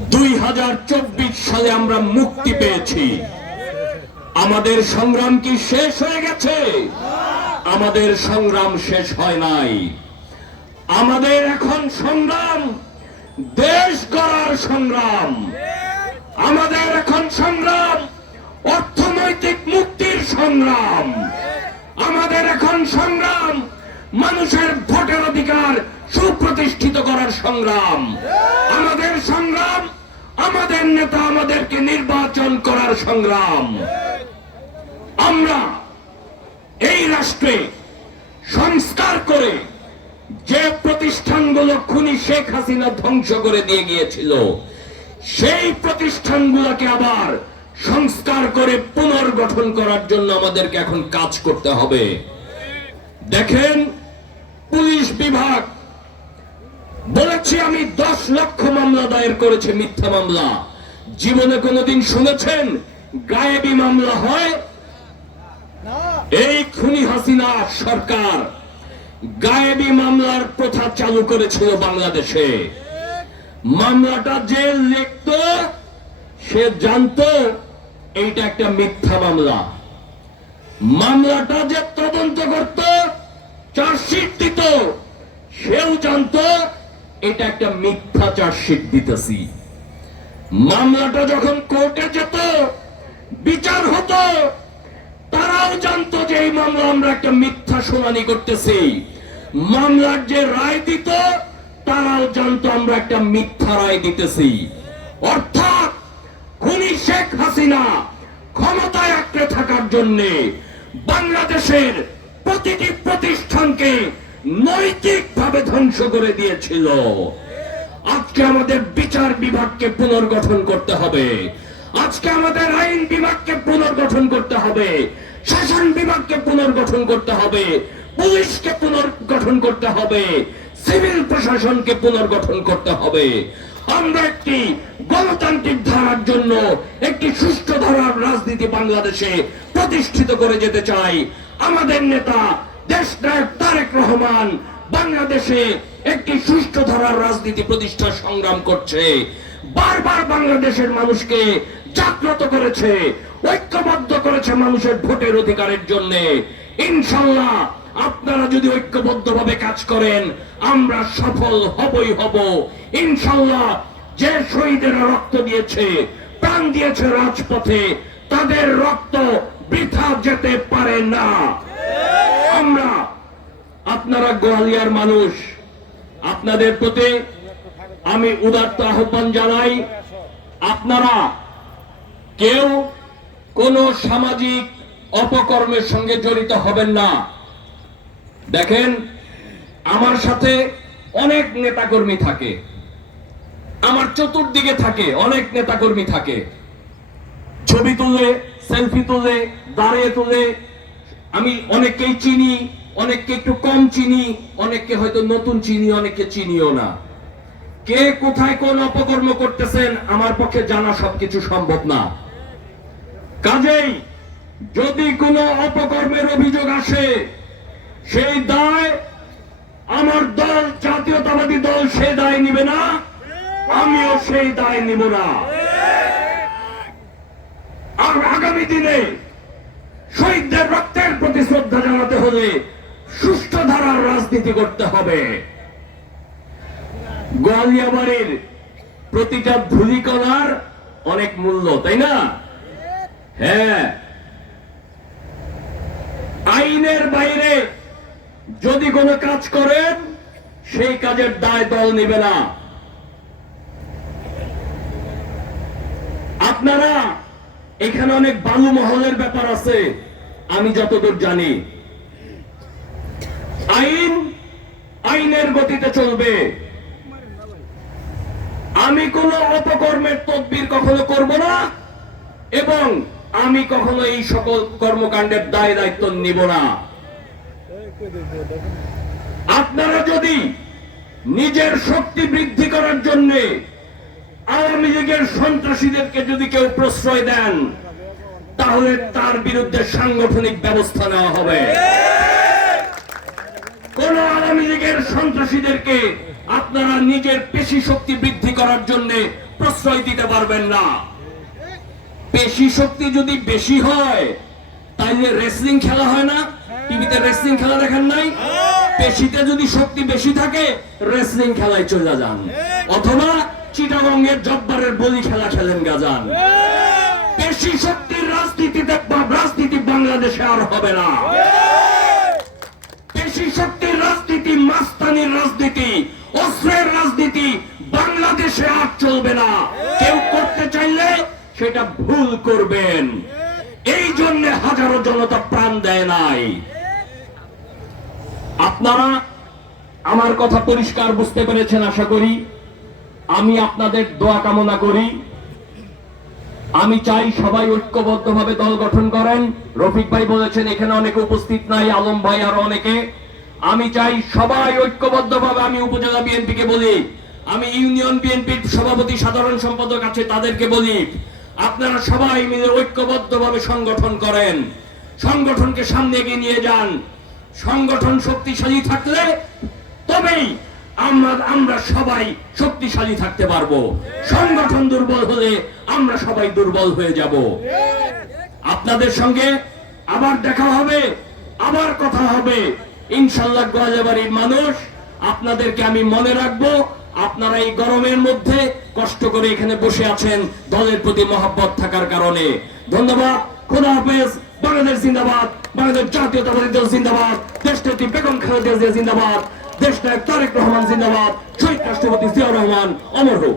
দুই হাজার চব্বিশ সালে আমরা মুক্তি পেয়েছি। আমাদের সংগ্রাম কি শেষ হয়ে গেছে? আমাদের সংগ্রাম শেষ হয় নাই। আমাদের এখন সংগ্রাম, দেশ গড়ার সংগ্রাম। আমাদের এখন সংগ্রাম, অর্থনৈতিক মুক্তির সংগ্রাম। আমাদের এখন সংগ্রাম, মানুষের ভোটের অধিকার সুপ্রতিষ্ঠিত করার সংগ্রাম। আমাদের সংগ্রাম, আমাদের নেতা আমাদেরকে নির্বাচন করার সংগ্রাম। আমরা এই রাষ্ট্রে সংস্কার করে যে প্রতিষ্ঠানগুলো খুনি শেখ হাসিনা ধ্বংস করে দিয়ে গিয়েছিল, সেই প্রতিষ্ঠানগুলোকে আবার সংস্কার করে পুনর্গঠন করার জন্য আমাদেরকে এখন কাজ করতে হবে। দেখেন, পুলিশ বিভাগ বলেছি আমি দশ লক্ষ মামলা দায়ের করেছে মিথ্যা মামলা। জীবনে কোনোদিন শুনেছেন, গায়েবী মামলা হয়? এই খুনি হাসিনা সরকার গায়েবী মামলার প্রথা চালু করেছিল বাংলাদেশে। মামলাটা যে লিখত, সে জানতো এইটা একটা মিথ্যা মামলা। মামলাটা যে তদন্ত করত চার্জশিট দিত সেও জানতো এটা একটা মিথ্যা চার্জশিট দিতেছি। মামলাটা যখন কোর্টে যেত, বিচার হতো, তারাও জানতো যে এই মামলা আমরা একটা মিথ্যা শুনানি করতেছি। মামলার যে রায় দিত, তারাও জানতো আমরা একটা মিথ্যা রায় দিতেছি। অর্থাৎ খুনি শেখ হাসিনা ক্ষমতায় আঁকড়ে থাকার জন্য বাংলাদেশের প্রতিটি প্রতিষ্ঠানকে নৈতিকভাবে ধ্বংস করে দিয়েছিল। আজকে আমাদের বিচার বিভাগকে পুনর্গঠন করতে হবে। আজকে আমাদের আইন বিভাগকে পুনর্গঠন করতে হবে। শাসন বিভাগকে পুনর্গঠন করতে হবে। পুলিশকে পুনর্গঠন করতে হবে। সিভিল প্রশাসনকে পুনর্গঠন করতে হবে। আমরা একটি গণতান্ত্রিক ধারার জন্য একটি সুষ্ঠু ধারার রাজনীতি বাংলাদেশে প্রতিষ্ঠিত করে যেতে চাই। আমাদের নেতা দেশ নায়ক তারেক রহমান বাংলাদেশে একটি সুষ্ঠু ধারার রাজনীতি সংগ্রাম করছে। বারবার বাংলাদেশের মানুষকে জাগ্রত করেছে, ঐক্যবদ্ধ করেছে মানুষের ভোটের অধিকারের জন্য। ইনশাল্লাহ আপনারা যদি ঐক্যবদ্ধভাবে কাজ করেন, আমরা সফল হবই হব। ইনশাল্লাহ যে শহীদেরা রক্ত দিয়েছে, প্রাণ দিয়েছে রাজপথে, তাদের রক্ত বৃথা যেতে পারে না। আমরা আপনারা গোয়ালিয়ার মানুষ, আপনাদের প্রতি আমি উদাত্ত আহ্বান জানাই, আপনারা কেউ কোন সামাজিক অপকর্মের সঙ্গে জড়িত হবেন না। দেখেন, আমার সাথে অনেক নেতাকর্মী থাকে, আমার চতুর্দিকে থাকে, অনেক নেতাকর্মী থাকে। ছবি তুলে, সেলফি তুলে, দাঁড়িয়ে তুলে আমি অনেককেই চিনি, অনেককে একটু কম চিনি, অনেককে হয়তো নতুন চিনি, অনেককে চিনিও না। কে কোথায় কোন অপকর্ম করতেছেন, আমার পক্ষে জানা সবকিছু সম্ভব না। কাজেই যদি কোনো অপকর্মের অভিযোগ আসে, সেই দায় আমার দল, জাতীয়তাবাদী দল সে দায় নিবে না, আমিও সেই দায় নিব না। আর আগামী দিনে শহীদদের প্রতি শ্রদ্ধা জানাতে হলে সুষ্ঠু ধারার রাজনীতি করতে হবে। গোয়ালিয়াবাড়ির প্রতিটা ধুলিকলার অনেক মূল্য, তাই না? হ্যাঁ। আইনের বাইরে যদি কোনো কাজ করেন, সেই কাজের দায় দল নেবে না। আপনারা এখানে অনেক বালু মহলের ব্যাপার আছে। আমি যতদূর জানি, আইন আইনের গতিতে চলবে। আমি কোন অপকর্মের তদবির কখনো করব না, এবং আমি কখনো এই সকল কর্মকাণ্ডের দায় দায়িত্ব নিব না। আপনারা যদি নিজের শক্তি বৃদ্ধি করার জন্য আওয়ামী লীগের সন্ত্রাসীদেরকে যদি কেউ প্রশ্রয় দেন তাহলে তার বিরুদ্ধে সাংগঠনিক ব্যবস্থা নেওয়া হবে। কোন আওয়ামী লীগের সন্ত্রাসীদেরকে আপনারা নিজের পেশি শক্তি বৃদ্ধি করার জন্য প্রশ্রয় দিতে পারবেন না। পেশি শক্তি যদি বেশি হয়, তাইলে রেসলিং খেলা হয় না। টিভিতে রেসলিং খেলা দেখেন নাই? পেশিতে যদি শক্তি বেশি থাকে রেসলিং খেলায় চলে যান। অথবা চিটাগঙ্গের জব্বারের বলি খেলা খেলেন গাজান পেশি রাজনীতি বাংলাদেশে আর হবে না। পেশি শক্তির রাজনীতি, মাস্তানির রাজনীতি, অস্ত্রের রাজনীতি বাংলাদেশে আর চলবে না। কেউ করতে চাইলে সেটা ভুল করবেন। এই জন্য হাজারো জনতা প্রাণ দেয় নাই। আপনারা আমার কথা পরিষ্কার বুঝতে পেরেছেন, আশা করি। আমি আপনাদের দোয়া কামনা করি। আমি চাই সবাই ঐক্যবদ্ধভাবে দল গঠন করেন। রফিক ভাই বলেছেন, এখানে অনেকে উপস্থিত নাই, আলম ভাই আরও অনেকে। আমি চাই সবাই ঐক্যবদ্ধভাবে, আমি উপজেলা বিএনপিকে বলি, আমি ইউনিয়ন বিএনপির সভাপতি, সাধারণ সম্পাদক আছে, তাদেরকে বলি, আপনারা সবাই মিলে ঐক্যবদ্ধভাবে সংগঠন করেন। সংগঠনকে সামনে এগিয়ে নিয়ে যান। সংগঠন শক্তিশালী থাকলে তবেই আমরা আমরা সবাই শক্তিশালী থাকতে পারব। সংগঠন দুর্বল হলে আমরা সবাই দুর্বল হয়ে যাব। আপনাদের সঙ্গে আবার দেখা হবে, আবার কথা হবে। ইনশাল্লাহ গোয়াজাবাড়ির মানুষ, আপনাদেরকে আমি মনে রাখব, আপনারা এই গরমের মধ্যে কষ্ট করে এখানে বসে আছেন দলের প্রতি মহাব্বত থাকার কারণে। ধন্যবাদ, খোদা হাফেজ, বাংলাদেশ জিন্দাবাদ, বাংলাদেশ জাতীয়তাবাদী দল জিন্দাবাদ দেশনেত্রী বেগম খালেদা জিন্দাবাদ। দেশ নায়ক তারেক রহমান জিন্দাবাদ। শহীদ রাষ্ট্রপতি জিয়া রহমান অমর হোক।